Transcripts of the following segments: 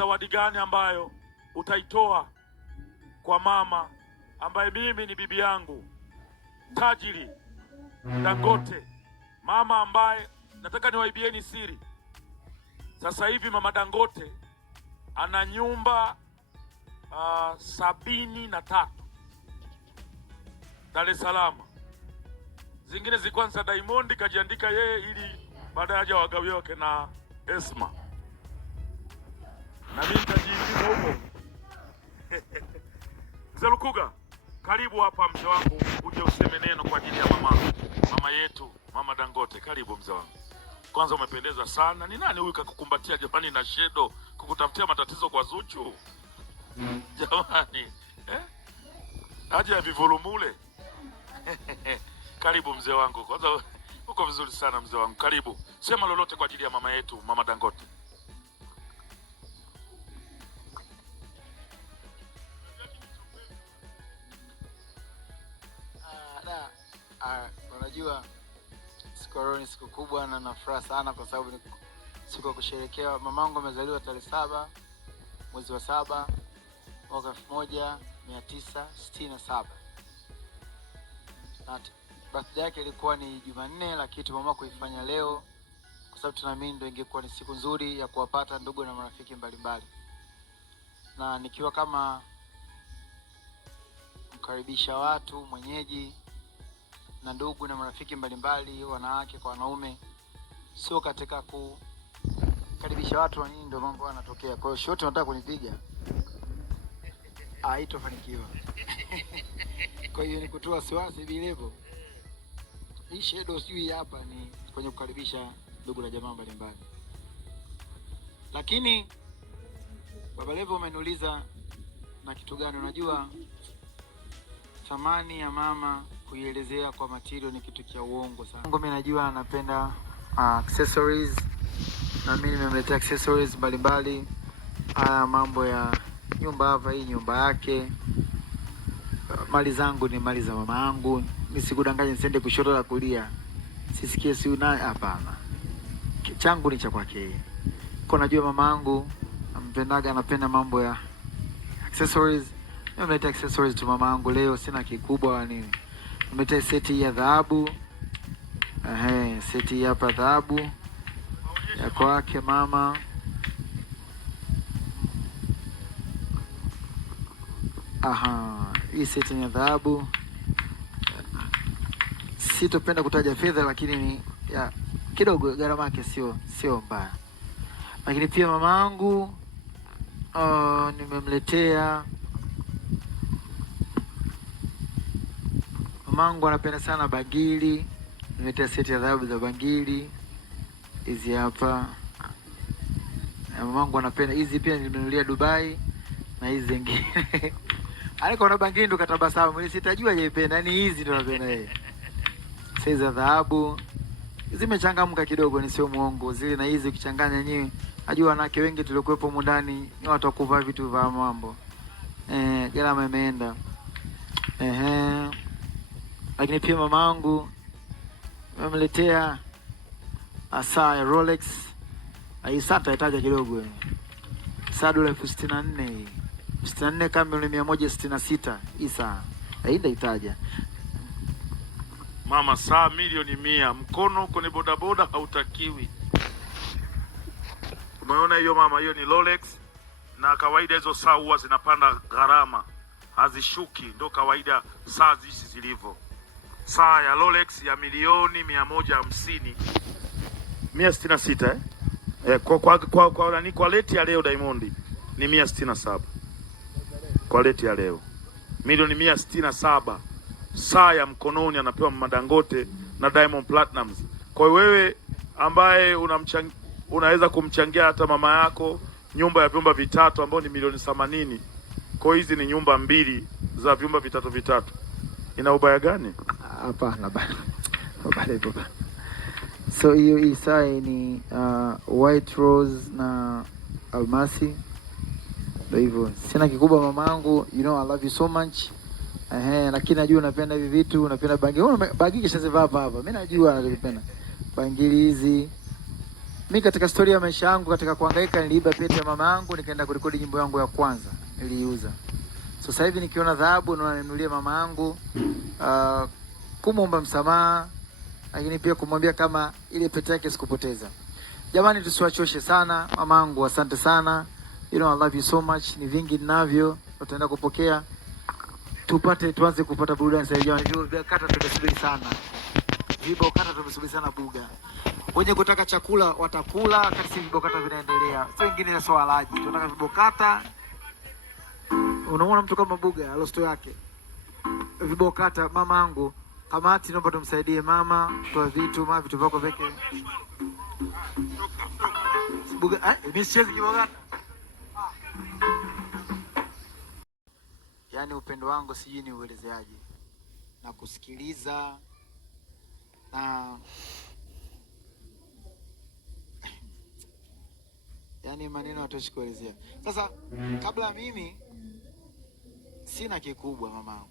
zawadi gani ambayo utaitoa kwa mama ambaye mimi ni bibi yangu tajiri Dangote, mama ambaye nataka niwaibieni siri. Sasa hivi mama Dangote ana nyumba 73 Dar es Salaam. Zingine zilikuwa za Diamond kajiandika yeye ili baadaye aje wagawie wake na Esma. Na mimi nitajiingiza huko. Mzee Lukuga, karibu hapa mzee wangu, uje useme neno kwa ajili ya mama yetu, mama Dangote. Karibu mzee wangu. Kwanza umependeza sana. Ni nani huyu kakukumbatia jamani na shedo kukutafutia matatizo kwa Zuchu? Jamani, aje ya vivulumule. Karibu mzee wangu. Kwanza uko vizuri sana mzee wangu. Karibu. Sema lolote kwa ajili ya mama yetu, mama Dangote. Unajua siku kubwa na nafuraha sana kwa sababu ni siku ya kusherehekea. Mamangu amezaliwa tarehe 7 mwezi wa 7 mwaka 1967. Na birthday yake ilikuwa ni Jumanne, lakini tumeamua kuifanya leo kwa sababu tunaamini ndio ingekuwa ni siku nzuri ya kuwapata ndugu na marafiki mbalimbali. Na nikiwa kama mkaribisha watu, mwenyeji na ndugu na marafiki mbalimbali, wanawake kwa wanaume, sio katika kukaribisha watu wa nini ndio mambo yanatokea. Kwa hiyo shoti nataka kunipiga haitofanikiwa. Kwa hiyo ni kutoa wasiwasi bilevo. Hii shadow sijui hapa ni kwenye kukaribisha ndugu na jamaa mbalimbali. Lakini Baba Levo umeniuliza na kitu gani? Unajua thamani ya mama kuielezea kwa material ni kitu cha uongo sana. Mimi najua anapenda accessories na mimi nimemletea accessories mbalimbali. Mambo ya nyumba hapa, hii nyumba yake. Mali zangu ni mali za mama yangu. Nisikudanganye nisende kushoto la kulia. Sisikie si una, hapana. Changu ni cha kwake. Kwa najua mama yangu anapenda mambo ya accessories. Nimemletea accessories tu mama yangu leo, sina kikubwa wa nini. Nimeletea seti ya dhahabu. Seti hapa dhahabu ya kwake mama. Hii seti ya dhahabu. Sitopenda kutaja fedha, lakini ni ya kidogo, gharama yake sio mbaya. Lakini pia mamangu nimemletea, mamangu anapenda sana bangili. Nimeletea seti ya dhahabu za bangili hizi hapa. Mamangu anapenda hizi, pia nimenunulia Dubai na hizi zingine. Aliko na bangili ndo katabasamu. Mimi sitajua jeipenda, yani hizi ndo napenda yeye. Saizi za dhahabu zimechangamka kidogo, ni sio muongo. Zile na hizi ukichanganya yenyewe, najua wanawake wengi tuliokuepo humu ndani ni watu wa kuvaa vitu vya mambo. Gharama imeenda. Lakini pia mamangu nimemletea saa ya Rolex. Hii saa taitaja kidogo. Saa dola 64 hii. 64 kama ni 166 hii saa. Haida itaja. Mama, saa milioni 100, mkono kwenye bodaboda hautakiwi. Umeona hiyo mama? Hiyo ni Rolex, na kawaida hizo saa huwa zinapanda gharama, hazishuki. Ndio kawaida saa hizi zilivyo. Saa ya Rolex ya milioni 150, 166 kwa leti ya leo Diamond ni 167. Kwa leti ya leo milioni 167. Saa ya mkononi anapewa mama Dangote na Diamond Platnumz. Kwa hiyo wewe ambaye unaweza kumchangia hata mama yako nyumba ya vyumba vitatu ambayo ni milioni 80. Kwa hizi ni nyumba 2 za vyumba vitatu. Ina ubaya gani? Hapana bana. Baba. So hii saa ni white rose na almasi. Ndio hivyo. Sina kikubwa mamangu, you know I love you so much. Lakini najua unapenda hivi vitu, unapenda bangili. Bangili kishazivaa hapa. Mimi najua anazipenda. Bangili hizi Mimi katika story ya maisha yangu, katika kuhangaika, niliiba pete ya mama yangu, nikaenda kurekodi nyimbo yangu ya kwanza, niliiuza. So sasa hivi nikiona dhahabu na nanunulia mama yangu, kumwomba msamaha, lakini pia kumwambia kama ile pete yake sikupoteza. Jamani, tusiwachoshe sana. Mama yangu, asante sana. You know I love you so much. Ni vingi ninavyo, tutaenda kupokea. Tuanze kupata burudani sasa. Jamani, vibao kata tumesubiri sana. Vibao kata tumesubiri sana buga. Wenye kutaka chakula watakula, kati si vibao kata vinaendelea. Sio wengine na swalaji. Tunataka vibao kata. Unaona mtu kama buga alosto yake. Vibao kata. Mama yangu, kamati naomba tumsaidie mama, toa vitu, vitu vyako veke. Buga, mimi siwezi kibao kata. Yaani upendo wangu sijui ni uelezeaje. Na kusikiliza na yaani maneno hatoshi kuelezea. Sasa kabla mimi sina kikubwa mamangu,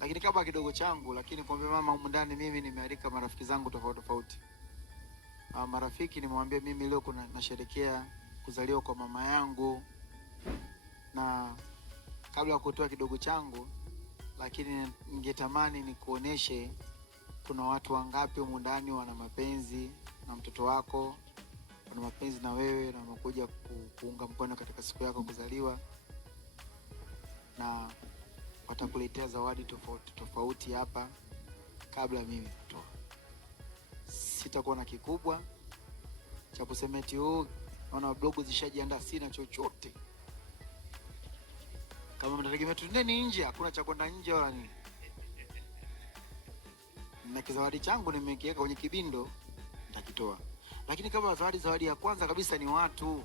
lakini kabla kidogo changu, lakini kumbe mama humu ndani mimi nimealika marafiki zangu tofauti tofauti. Marafiki nimwambia mimi leo kuna nasherehekea kuzaliwa kwa mama yangu, na kabla ya kutoa kidogo changu, lakini ningetamani nikuoneshe kuna watu wangapi humu ndani wana mapenzi na mtoto wako, wana mapenzi na wewe, na wamekuja kuunga mkono katika siku yako kuzaliwa, na watakuletea zawadi tofauti tofauti hapa. Kabla mimi kutoa, sitakuwa na kikubwa cha kusema eti naona blogu zishajiandaa, sina chochote. Kama mnategemea tuendeni nje, hakuna cha kwenda nje wala nini. Na kizawadi changu nimekiweka kwenye kibindo, nitakitoa. Lakini kama zawadi ya kwanza kabisa ni watu.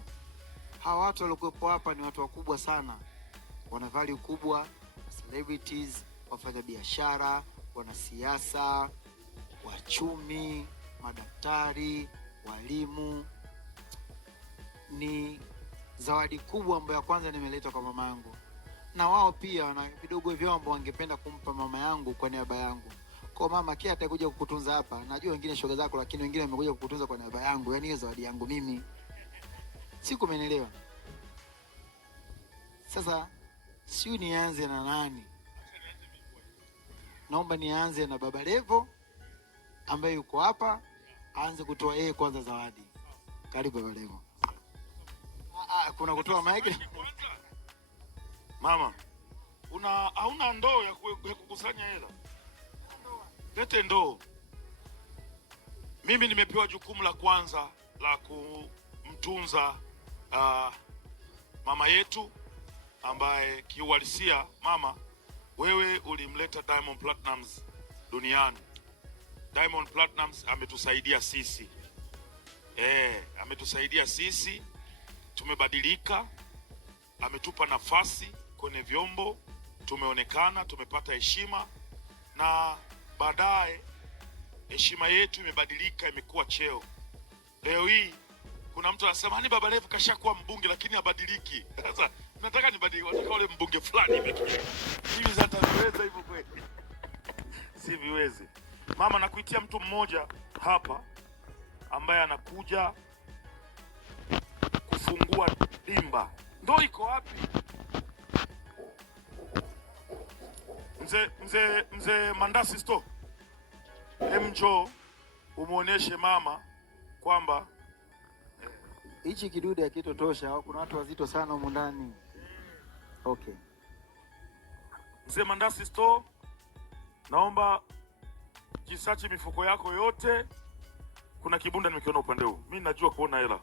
Hawa watu waliokuwepo hapa ni watu wakubwa sana. Wana value kubwa, celebrities, wafanya biashara, wanasiasa, wachumi, madaktari, walimu. Ni zawadi kubwa ambayo ya kwanza nimeleta kwa mama yangu. Na wao pia wana vidogo vyao ambao wangependa kumpa mama yangu kwa niaba yangu. Kwa mama kia atakuja kukutunza hapa. Najua wengine shoga zako, lakini wengine wamekuja kukutunza kwa niaba yangu. Yaani hiyo zawadi yangu mimi. Siku umenielewa? Sasa siyo nianze na nani? Naomba nianze na Baba Levo ambaye yuko hapa, aanze kutoa yeye kwanza zawadi. Karibu Baba Levo. Kuna kutoa mic. Mama, hauna ndoo ya kukusanya hela? Lete ndoo. Mimi nimepewa jukumu la kwanza la kumtunza mama yetu ambaye kiuhalisia, mama, wewe ulimleta Diamond Platnumz duniani. Diamond Platnumz ametusaidia sisi. Ametusaidia sisi, tumebadilika, ametupa nafasi kwenye vyombo, tumeonekana, tumepata heshima, na baadaye heshima yetu imebadilika, imekuwa cheo. Leo hii kuna mtu anasema ni Baba Levo kashakuwa mbunge lakini habadiliki. Sasa nataka nibadilike, nataka wale mbunge fulani hivi. Mimi sasa niweza hivyo kweli? Si viwezi. Mama, nakuitia mtu mmoja hapa ambaye anakuja kufungua dimba. Ndoo iko wapi? Mzee Mandasi Store. Njoo umuoneshe mama kwamba hichi kidude hakitotosha. Kuna watu wazito sana humu ndani. Okay. Mzee Mandasi Store, naomba jisachi mifuko yako yote. Kuna kibunda nimekiona upande huu. Mimi najua kuona hela.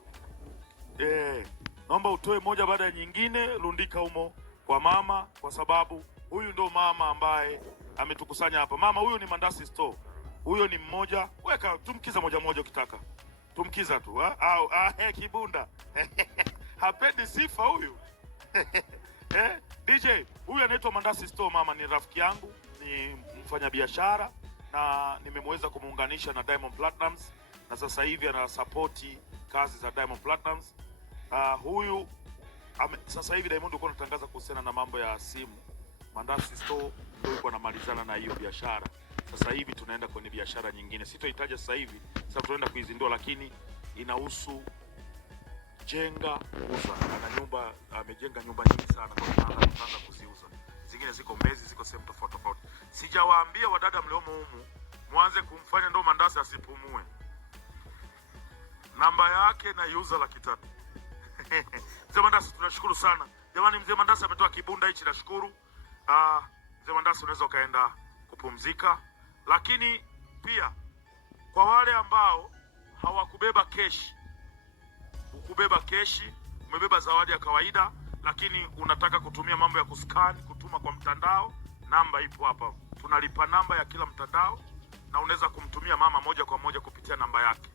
Naomba utoe moja baada ya nyingine, rundika humo kwa mama, kwa sababu huyu ndo mama ambaye ametukusanya hapa. Mama, huyu ni Mandasi Store. Huyo ni mmoja. Weka tumkiza moja moja ukitaka. Tumkiza tu, kibunda. Hapendi sifa huyu. DJ, huyu anaitwa Mandasi Store mama, ni rafiki yangu, ni mfanyabiashara, na nimemweza kumuunganisha na Diamond Platnumz, na sasa hivi anasapoti kazi za Diamond Platnumz. Huyu sasa hivi Diamond uko anatangaza kuhusiana na mambo ya simu. Mandasi Store ndio yuko anamalizana na hiyo biashara. Sasa hivi tunaenda kwenye biashara nyingine. Sitoitaja sasa hivi, sasa tunaenda kuizindua, lakini inahusu jenga, uza. Ana nyumba, amejenga nyumba nyingi sana, kwa hiyo anaanza kuziuza. Zingine ziko Mbezi, ziko sehemu tofauti tofauti. Sijawaambia wadada mliomo humu mwanze kumfanya ndo Mandasi asipumue. Namba yake na user 300,000. Mzee Mandasi tunashukuru sana. Jamani, Mzee Mandasi ametoa kibunda hichi, nashukuru. Mzee Mandasi unaweza ukaenda kupumzika. Lakini pia kwa wale ambao hawakubeba keshi, ukubeba keshi, umebeba zawadi ya kawaida, lakini unataka kutumia mambo ya kuscan, kutuma kwa mtandao, namba ipo hapa. Tunalipa namba ya kila mtandao na unaweza kumtumia mama moja kwa moja kupitia namba yake.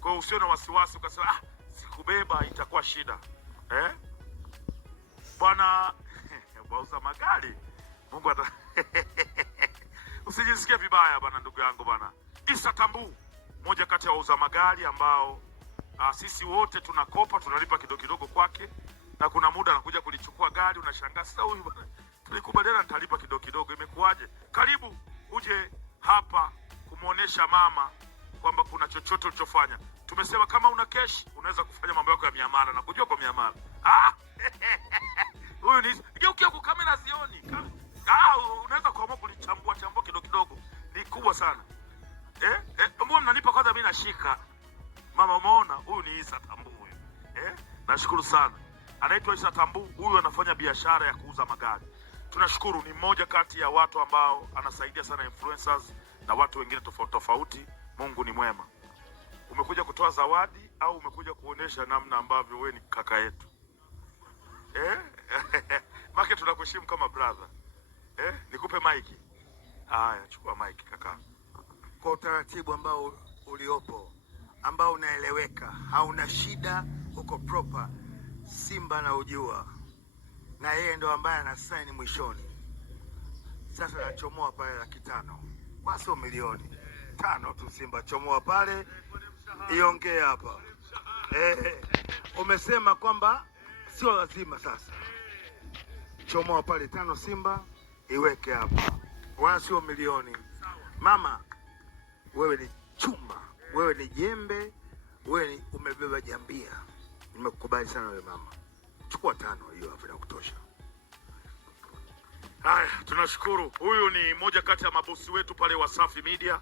Kwa hiyo usio na wasiwasi ukasema sikubeba itakuwa shida. Bwana wauza magari, Mungu ata usijisikie vibaya bwana, ndugu yangu bwana. Isa Tambu, moja kati ya wauza magari ambao sisi wote tunakopa, tunalipa kidogo kidogo kwake, na kuna muda anakuja kulichukua gari, unashangaa sasa huyu bwana tulikubaliana nitalipa kidogo kidogo, imekuaje? Karibu uje hapa kumuonesha mama kwamba kuna chochote ulichofanya. Tumesema kama una cash unaweza kufanya mambo yako ya miamala na kujua kwa miamala. Huyu ni geukia kwa kamera zioni. Unaweza kuamua kulichambua kidogo kidogo. Ni kubwa sana. Mbona mnanipa kwanza mimi nashika. Mama umeona huyu ni Isa Tambu huyu. Nashukuru sana. Anaitwa Isa Tambu, huyu anafanya biashara ya kuuza magari. Tunashukuru, ni mmoja kati ya watu ambao anasaidia sana influencers na watu wengine tofauti tofauti. Mungu ni mwema. Umekuja kutoa zawadi au umekuja kuonesha namna ambavyo wewe ni kaka yetu? Maki tunakuheshimu kama brother. Nikupe maiki. Haya, chukua maiki kaka. Kwa utaratibu ambao uliopo, ambao unaeleweka, hauna shida, uko proper. Simba na ujua. Na yeye ndo ambaye anasaini mwishoni. Sasa nachomoa pale 500,000. Basi milioni 5 tu. Simba chomoa pale, iongee hapa. Umesema kwamba sio lazima sasa. Chomoa pale 5 Simba, iweke hapa. Wala sio milioni. Mama, wewe ni chuma, wewe ni jembe, wewe ni umebeba jambia. Nimekukubali sana wewe mama. Chukua 5 hiyo hapo na kutosha. Haya, tunashukuru. Huyu ni moja kati ya mabosi wetu pale Wasafi Media.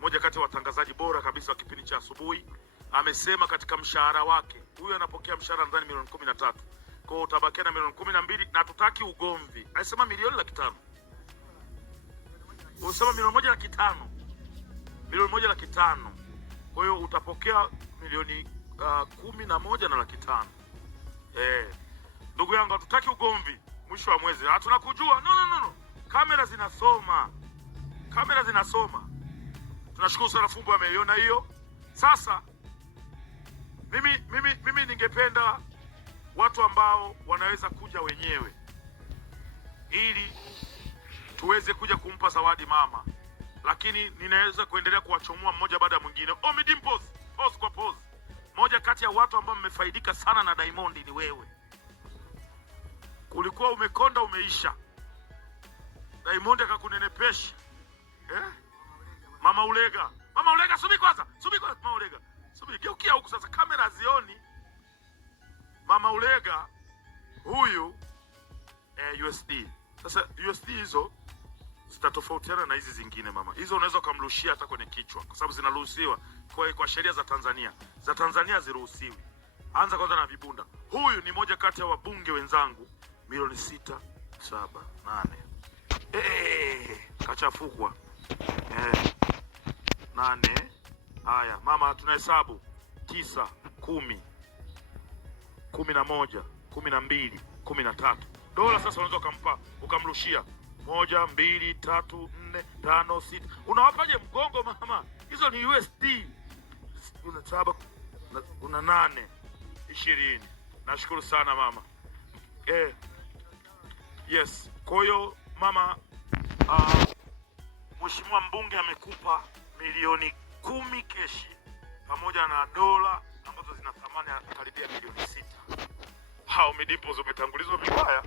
Moja kati ya watangazaji bora kabisa wa kipindi cha asubuhi. Amesema katika mshahara wake, huyu anapokea mshahara ndani milioni 13. Kwa hiyo utabakia na milioni 12 na tutaki ugomvi. Anasema milioni 500,000. Unasema milioni 1,500,000. Milioni 1,500,000. Kwa hiyo utapokea milioni 11,500,000. Ndugu yangu, hatutaki ugomvi mwisho wa mwezi. Tunakujua. No. Kamera zinasoma. Kamera zinasoma. Tunashukuru sana Fumbo ameiona hiyo. Sasa mimi ningependa watu ambao wanaweza kuja wenyewe ili tuweze kuja kumpa zawadi mama, lakini ninaweza kuendelea kuwachomoa mmoja baada ya mwingine. Omidimpos, pose kwa pose. Moja kati ya watu ambao mmefaidika sana na Diamond ni wewe. Ulikuwa umekonda umeisha, Diamond akakunenepesha. Mama Ulega, subiri kwanza, Mama Ulega. Subiri, geukia huku sasa, kamera zioni. Mama Ulega huyu USD. Sasa USD hizo zitatofautiana na hizi zingine mama. Hizo unaweza kumrushia hata kwenye kichwa kwa sababu zinaruhusiwa kwa sheria za Tanzania. Za Tanzania ziruhusiwi. Anza kwanza na vibunda. Huyu ni moja kati ya wabunge wenzangu, milioni 6, 7, 8. Kachafukwa. 8. Haya, mama tunahesabu 9, 10, 11, 12, 13. Dola sasa unaweza ukamrushia 1, 2, 3, 4, 5, 6. Unawapaje mgongo mama? Hizo ni USD. Una 7, una 8, 20. Nashukuru sana mama. Yes. Kwa hiyo mama, Mheshimiwa mbunge amekupa milioni 10 keshi pamoja na dola ambazo zina thamani ya karibia milioni 6. Hao Omidimpos umetangulizwa vibaya.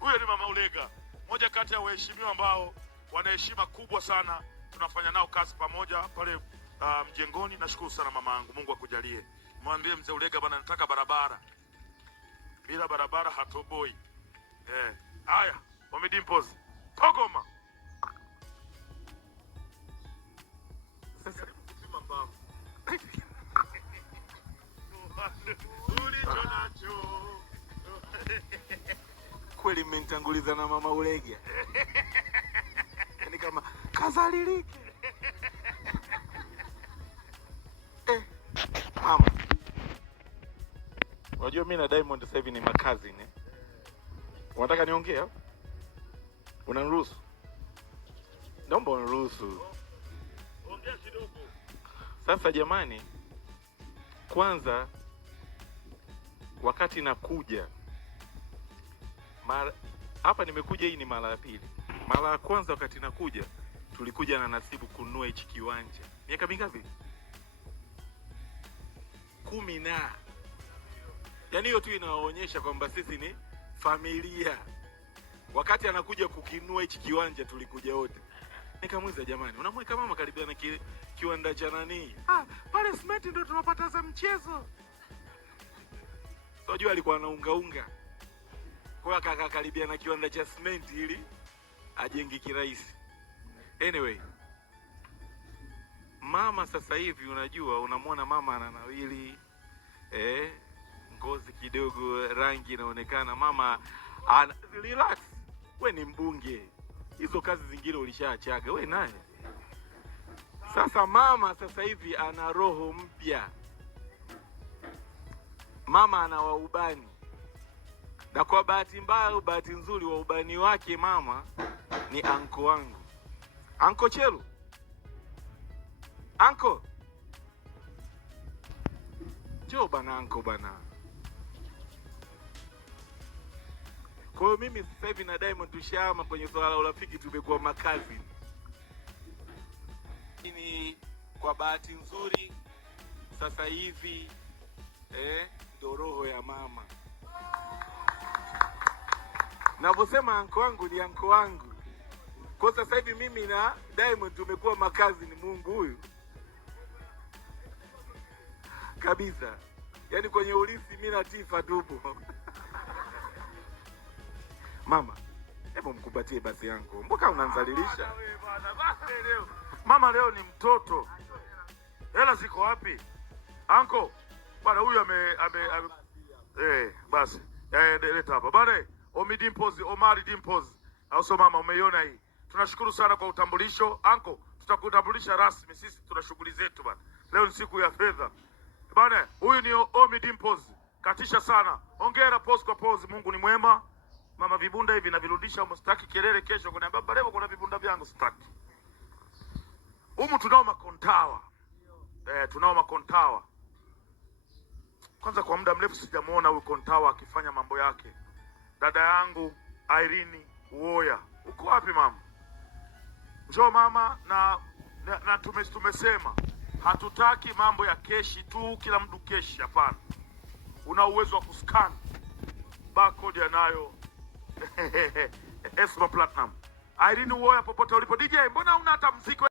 Huyo ni Mama Ulega, moja kati ya waheshimiwa ambao wana heshima kubwa sana tunafanya nao kazi pamoja pale mjengoni. Nashukuru sana mama yangu, Mungu akujalie. Mwambie mzee Ulega bana, nataka barabara, bila barabara hatoboi. Haya, Ommy Dimpoz, Togoma. Sasa kupima mbavu. Ulicho nacho. Kweli mmenitanguliza na mama Ulega. Yaani kama kazalilike. Mama. Unajua mimi na Diamond sasa hivi ni makazi ne. Unataka niongee? Unaniruhusu? Naomba uniruhusu. Ongea kidogo. Sasa jamani, kwanza wakati nakuja hapa nimekuja, hii ni mara ya pili. Mara ya kwanza wakati nakuja tulikuja na Nasibu kununua hichi kiwanja. Miaka mingapi? 10 na. Yaani hiyo tu inaonyesha kwamba sisi ni familia. Wakati anakuja kukinua hichi kiwanja tulikuja wote. Nikamuuliza, jamani, unamweka mama karibia na kiwanda cha nani? Pale simenti ndio tunapata za mchezo. Unajua alikuwa anaunga. Kwa kaka karibia na kiwanda cha simenti ili ajenge kirahisi. Anyway, mama sasa hivi unajua, unamwona mama ananawili, ngozi kidogo, rangi inaonekana. Mama relax. We ni mbunge, hizo kazi zingine ulishaachaga we naye. Sasa mama sasa hivi ana roho mpya. Mama ana waubani, na kwa bahati mbaya au bahati nzuri, waubani wake mama ni anko wangu, Anko Chelu. Anko, njoo bana anko bana. Kwa hiyo mimi sasa hivi na Diamond tushama kwenye swala la urafiki, tumekuwa makazi. Ni kwa bahati nzuri sasa hivi ndo roho ya mama. Naposema anko wangu ni anko wangu. Kwa sasa hivi mimi na Diamond tumekuwa makazi, ni Mungu huyu kabisa. Yaani kwenye ulisi mimi na Tifa tupo. Mama, hebu mkumbatie basi yangu. Mbona unanizalilisha? Mama leo ni mtoto. Hela ziko wapi? Anko, bwana huyu basi. Leta hapa. Bwana, Ommy Dimpoz, Omary Dimpoz. Au so mama, umeiona hii? Tunashukuru sana kwa utambulisho. Anko, tutakutambulisha rasmi. Sisi tuna shughuli zetu bwana. Leo ni siku ya fedha. Bwana, huyu ni Ommy Dimpoz. Katisha sana. Hongera pose kwa pose. Mungu ni mwema. Mama, vibunda hivi na virudisha, mstaki kelele kesho kuna baba leo kuna vibunda vyangu sitaki. Tunao makontawa. Tunao makontawa. Kwanza kwa muda mrefu sijamuona huyu kontawa akifanya mambo yake. Dada yangu Irene Uwoya. Uko wapi mama? Njoo mama, na tumesema hatutaki mambo ya keshi tu, kila mtu keshi, hapana. Una uwezo wa kuscan barcode yanayo Esma Platinum. Irene Uwoya, popote ulipo. DJ, mbona una hata muziki